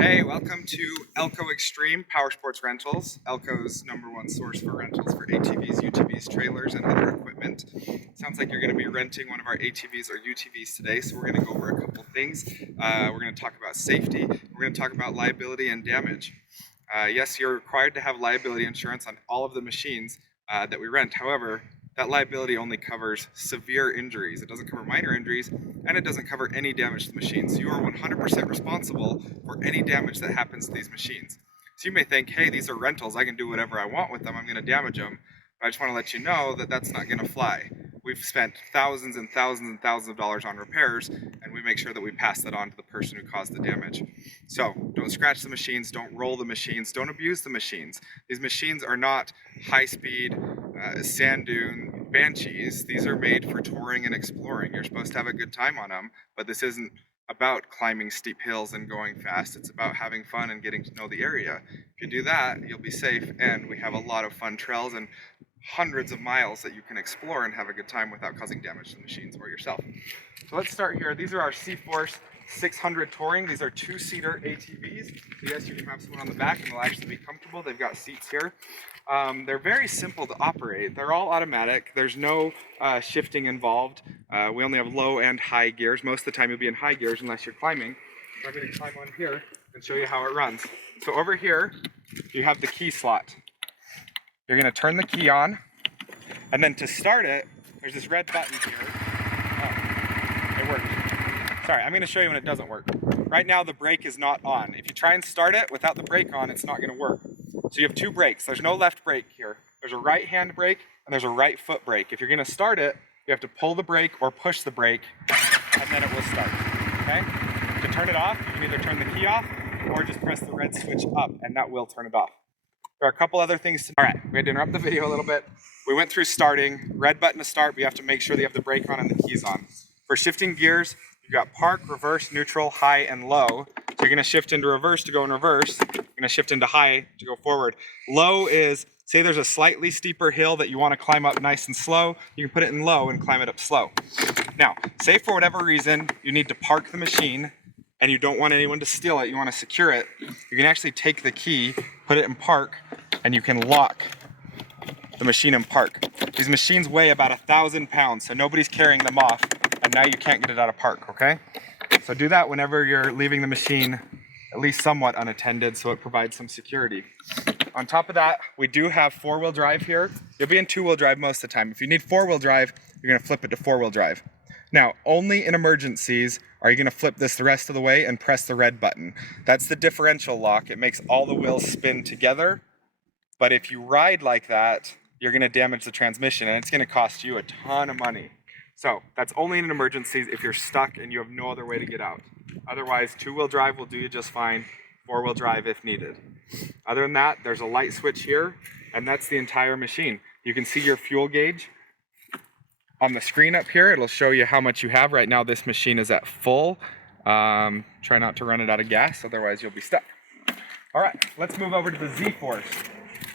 Hey, welcome to Elko Extreme Power Sports Rentals, Elko's #1 source for rentals for ATVs, UTVs, trailers, and other equipment. Sounds like you're going to be renting one of our ATVs or UTVs today, so we're going to go over a couple things. We're going to talk about safety, we're going to talk about liability and damage. Yes, you're required to have liability insurance on all of the machines that we rent. However, that liability only covers severe injuries. It doesn't cover minor injuries, and it doesn't cover any damage to the machines. So you are 100% responsible for any damage that happens to these machines. So you may think, hey, these are rentals, I can do whatever I want with them, I'm going to damage them. But I just want to let you know that that's not going to fly. We've spent thousands and thousands and thousands of dollars on repairs, and we make sure that we pass that on to the person who caused the damage. So don't scratch the machines, don't roll the machines, don't abuse the machines. These machines are not high-speed sand dune banshees. These are made for touring and exploring. You're supposed to have a good time on them, but this isn't about climbing steep hills and going fast. It's about having fun and getting to know the area. If you do that, you'll be safe, and we have a lot of fun trails and hundreds of miles that you can explore and have a good time without causing damage to the machines or yourself. So let's start here. These are our C-Force 600 Touring. These are 2-seater ATVs. Yes, you can have someone on the back and they'll actually be comfortable. They've got seats here. They're very simple to operate. They're all automatic. There's no shifting involved. We only have low and high gears. Most of the time you'll be in high gears unless you're climbing. So I'm going to climb on here and show you how it runs. So over here, you have the key slot. You're going to turn the key on, and then to start it, there's this red button here. Oh, it worked. Sorry, I'm going to show you when it doesn't work. Right now the brake is not on. If you try and start it without the brake on, it's not going to work. So you have two brakes. There's no left brake here. There's a right hand brake and there's a right foot brake. If you're going to start it, you have to pull the brake or push the brake, and then it will start. Okay? To turn it off, you can either turn the key off or just press the red switch up, and that will turn it off. There are a couple other things to... All right, we had to interrupt the video a little bit. We went through starting, red button to start, but you have to make sure that you have the brake on and the keys on. For shifting gears, you've got park, reverse, neutral, high, and low. So you're gonna shift into reverse to go in reverse. You're gonna shift into high to go forward. Low is, say there's a slightly steeper hill that you wanna climb up nice and slow, you can put it in low and climb it up slow. Now, say for whatever reason, you need to park the machine and you don't want anyone to steal it, you want to secure it, you can actually take the key, put it in park, and you can lock the machine in park. These machines weigh about 1,000 pounds, so nobody's carrying them off, and now you can't get it out of park, okay? So do that whenever you're leaving the machine at least somewhat unattended, so it provides some security. On top of that, we do have 4-wheel drive here. You'll be in 2-wheel drive most of the time. If you need 4-wheel drive, you're gonna flip it to 4-wheel drive. Now, only in emergencies are you going to flip this the rest of the way and press the red button. That's the differential lock. It makes all the wheels spin together. But if you ride like that, you're going to damage the transmission, and it's going to cost you a ton of money. So that's only in emergencies if you're stuck and you have no other way to get out. Otherwise, 2-wheel drive will do you just fine. 4-wheel drive if needed. Other than that, there's a light switch here, and that's the entire machine. You can see your fuel gauge on the screen up here. It'll show you how much you have. Right now this machine is at full. Try not to run it out of gas, otherwise you'll be stuck. All right, let's move over to the Z-Force.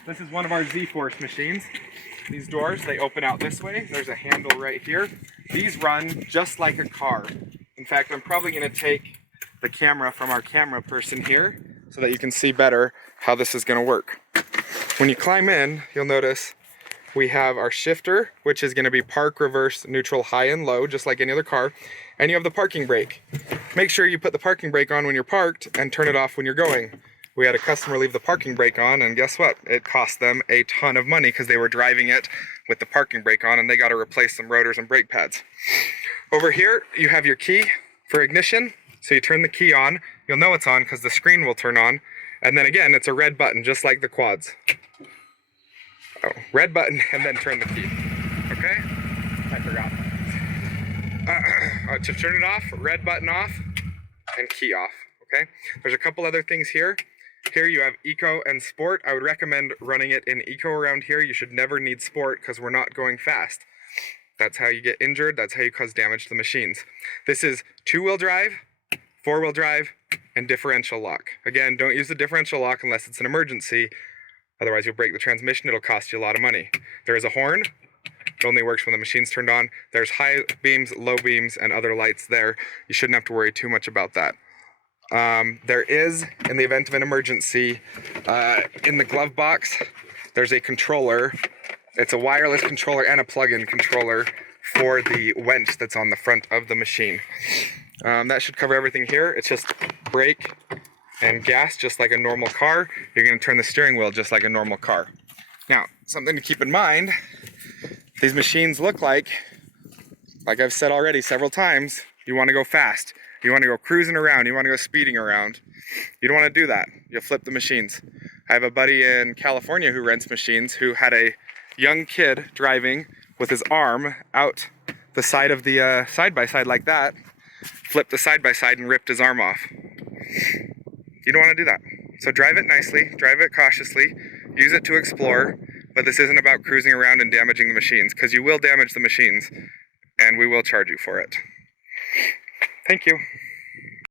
This is one of our Z-Force machines. These doors, they open out this way. There's a handle right here. These run just like a car. In fact, I'm probably going to take the camera from our camera person here so that you can see better how this is going to work. When you climb in, you'll notice we have our shifter, which is going to be park, reverse, neutral, high, and low, just like any other car. And you have the parking brake. Make sure you put the parking brake on when you're parked and turn it off when you're going. We had a customer leave the parking brake on, and guess what? It cost them a ton of money because they were driving it with the parking brake on, and they got to replace some rotors and brake pads. Over here, you have your key for ignition. So you turn the key on. You'll know it's on because the screen will turn on. And then again, it's a red button, just like the quads. Oh, red button and then turn the key. Okay? I forgot. To turn it off, red button off and key off. Okay? There's a couple other things here. Here you have Eco and Sport. I would recommend running it in Eco around here. You should never need Sport because we're not going fast. That's how you get injured. That's how you cause damage to the machines. This is 2-wheel drive, 4-wheel drive, and differential lock. Again, don't use the differential lock unless it's an emergency. Otherwise, you'll break the transmission. It'll cost you a lot of money. There is a horn. It only works when the machine's turned on. There's high beams, low beams, and other lights there. You shouldn't have to worry too much about that. There is, in the event of an emergency, in the glove box, there's a controller. It's a wireless controller and a plug-in controller for the winch that's on the front of the machine. That should cover everything here. It's just brake and gas, just like a normal car. You're going to turn the steering wheel just like a normal car. Now, something to keep in mind, these machines look like I've said already several times, you want to go fast. You want to go cruising around. You want to go speeding around. You don't want to do that. You'll flip the machines. I have a buddy in California who rents machines who had a young kid driving with his arm out the side of the side-by-side like that, flipped the side-by-side and ripped his arm off. You don't want to do that. So drive it nicely, drive it cautiously, use it to explore, but this isn't about cruising around and damaging the machines, because you will damage the machines, and we will charge you for it. Thank you.